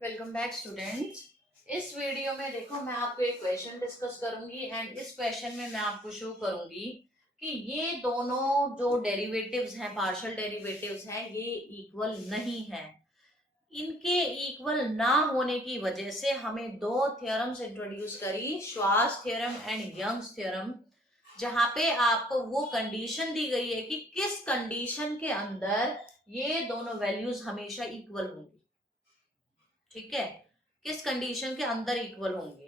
Welcome back students. इस video में देखो मैं आपको एक क्वेश्चन डिस्कस करूंगी एंड इस क्वेश्चन में मैं आपको शो करूंगी कि ये दोनों जो डेरिवेटिव्स हैं, पार्शियल डेरिवेटिव्स हैं, ये इक्वल नहीं है। इनके इक्वल ना होने की वजह से हमें दो थ्योरम्स इंट्रोड्यूस करी, Schwarz theorem and Young's theorem, जहां पे आपको वो कंडीशन दी गई है कि किस कंडीशन के अंदर ये दोनों वैल्यूज हमेशा इक्वल होंगी। ठीक है, किस कंडीशन के अंदर इक्वल होंगे।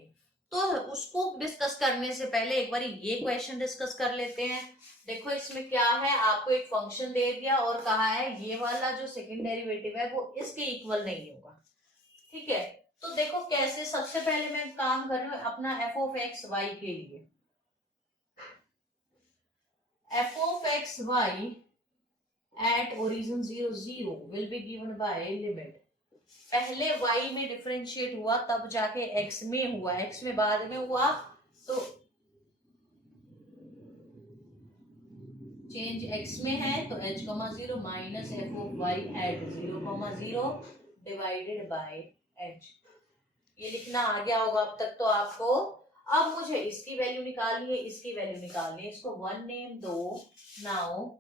तो उसको डिस्कस करने से पहले एक बार ये क्वेश्चन डिस्कस कर लेते हैं। देखो इसमें क्या है, आपको एक फंक्शन दे दिया और कहा है ये वाला जो सेकंड डेरिवेटिव है वो इसके इक्वल नहीं होगा। ठीक है, तो देखो कैसे। सबसे पहले मैं काम कर रही हूँ अपना एफ ऑफ एक्स वाई के लिए। F of X Y at origin 0 0 will be given by limit. पहले y में डिफरेंशिएट हुआ तब जाके x में हुआ, x में बाद में हुआ, तो चेंज x में है तो h, 0 minus F of Y at 0, 0 divided by h। ये लिखना आ गया होगा अब तक तो आपको। अब मुझे इसकी वैल्यू निकालनी है, इसकी वैल्यू निकालनी है, इसको वन नेम दो। नाउ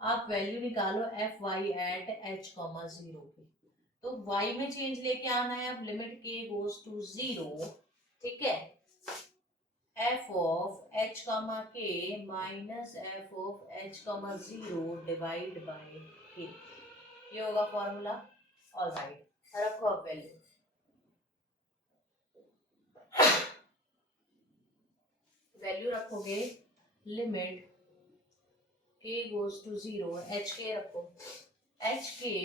आप वैल्यू निकालो एफ वाई एट h, 0 की। तो y में चेंज लेके आना है। अब लिमिट k गोज टू 0, ठीक है, f of h comma k minus F of h comma 0 divide by k, ये होगा फॉर्मूला। ऑलराइट, रखो अब वैल्यू। वैल्यू रखोगे limit k goes to 0, h k रखो, h k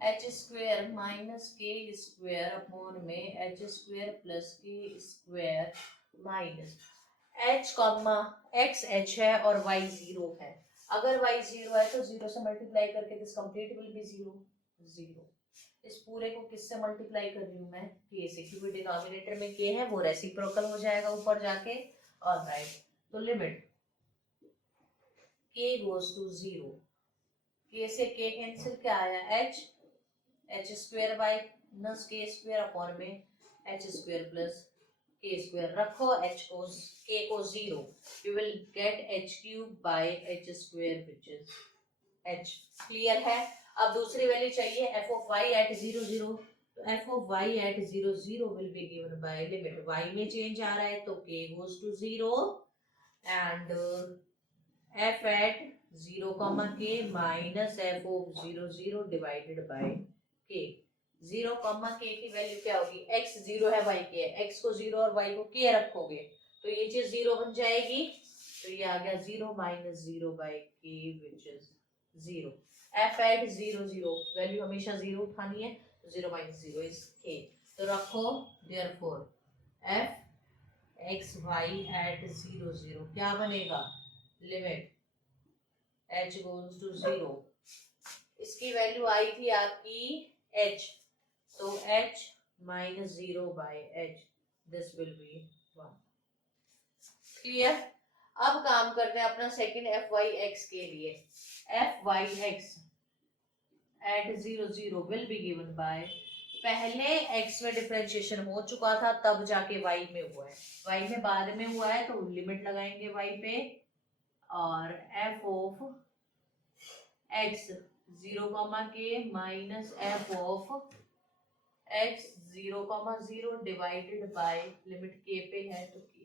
H square minus K square upon में H square plus K square minus H comma X H है और Y 0 है। अगर वाई 0 है तो 0 से मल्टीप्लाई करके दिस कंप्लीट विल बी 0 0। इस पूरे को किससे मल्टीप्लाई कर रही हूँ मैं, के से, क्योंकि डिनोमिनेटर में के है, वो रेसिप्रोकल हो जाएगा ऊपर जाके। ऑलराइट, तो लिमिट के गोज टू 0, के से के कैंसिल, क्या आया H, H square by minus K square upon में H square plus K square. रखो एच को, के को 0, you will get H cube by H square which is H. Clear है। अब दूसरी वैल्यू चाहिए एफ ऑफ वाई एट 0 0, तो F of Y at 0 0 will be given by limit Y में चेंज आ रहा है तो K goes to 0 and F at 0 के minus F of 0 0 divided by K. 0 के की वैल्यू क्या होगी, x 0 है y के, x को 0 और y को k रखोगे तो ये चीज 0 बन जाएगी। तो ये आ गया 0 minus 0 by K which is 0। f at 0 0, value हमेशा 0 उठानी है, तो 0 माइनस 0 इज k। तो रखो therefore f x y at 0 0 क्या बनेगा, लिमिट h गोज टू 0। इसकी वैल्यू आई थी आपकी h, तो h minus 0 by h, this will be 1। Clear. अब काम करते हैं अपना सेकंड एफ वाई एक्स के लिए। F Y x at 0 0 will be given by, पहले x में डिफरेंशिएशन हो चुका था तब जाके y में हुआ है, y में बाद में हुआ है तो लिमिट लगाएंगे y पे, और f ऑफ x 0 के minus F of x 0 0 divided by limit k पे है तो k,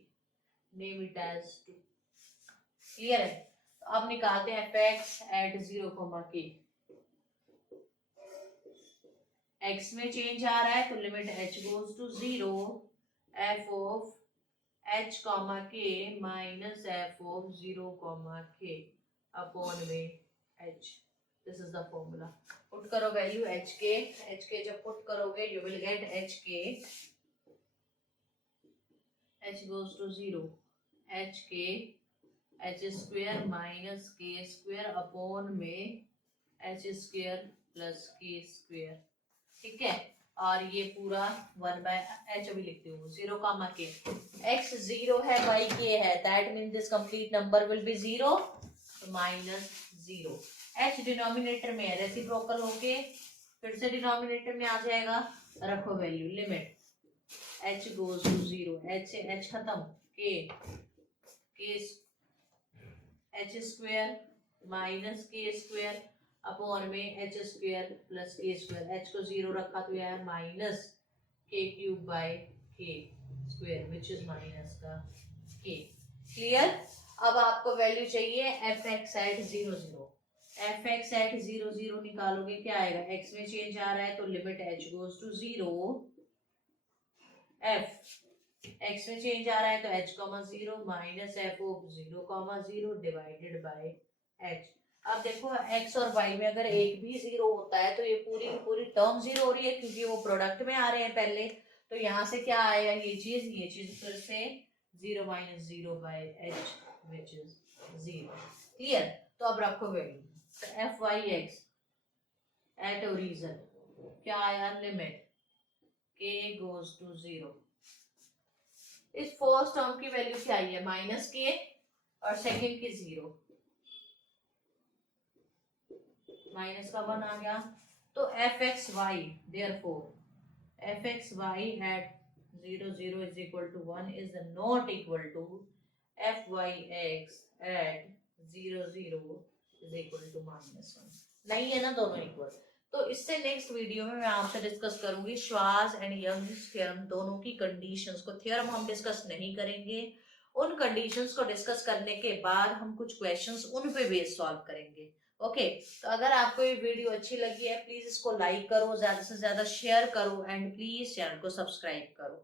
name it as 2। Clear है। तो अब निकालते हैं fx एट 0 k। x में चेंज आ रहा है तो limit h goes to 0, f of h k minus F of 0 k upon में h। This is the formula. Put करो वैल्यू h के जब पुट करोगे यू विल गेट h के, h गोज टू 0, h के h square minus K square upon में h square plus K square. ठीक है, और ये पूरा 1 बाय h अभी लिखती हूँ 0 के, x 0 है y k है, that mean this complete number will be 0, तो माइनस 0। h डिनोमिनेटर में है, रेसिप्रोकल होके फिर से डिनोमिनेटर में आ जाएगा, रखो value, limit h goes to 0, h खत्म, k h square minus k square upon में h square plus k square, h को 0 रखा तो यार minus k cube by k square which is minus का के। क्लियर? अब आपको वैल्यू चाहिए f x at 0 0, f x at 0 0 निकालोगे क्या आएगा, x में चेंज आ रहा है तो limit h goes to 0, f x में चेंज आ रहा है तो h comma 0 minus F of 0 comma 0 divided by h। अब देखो x और y में अगर एक भी 0 होता है तो ये पूरी की पूरी टर्म 0 हो रही है क्योंकि वो प्रोडक्ट में आ रहे हैं पहले, तो यहाँ से क्या आएगा, ये चीज फिर से 0 minus 0 by h which is 0। Clear? तो अब रखो वैल्यू, तो f Y x at origin क्या आया, लिमिट k गोज टू 0। इस फर्स्ट टर्म की वैल्यू क्या आई है, माइनस के, और सेकेंड की 0, माइनस का 1 आ गया, तो f x y therefore f x Y at 0 0 is equal to 1 is not equal to f Y x at 0 0 is equal to -1, नहीं है ना दोनों इक्वल। तो इससे नेक्स्ट वीडियो में मैं आपसे डिस्कस करूंगी श्वार्ट्ज एंड यंग्स थ्योरम, दोनों की कंडीशंस को, थ्योरम हम डिस्कस नहीं करेंगे, उन कंडीशंस को डिस्कस करने के बाद हम कुछ क्वेश्चंस उन पे बेस सॉल्व करेंगे। ओके तो अगर आपको ये वीडियो अच्छी लगी है प्लीज इसको लाइक करो, ज्यादा से ज्यादा शेयर करो एंड प्लीज चैनल को सब्सक्राइब करो।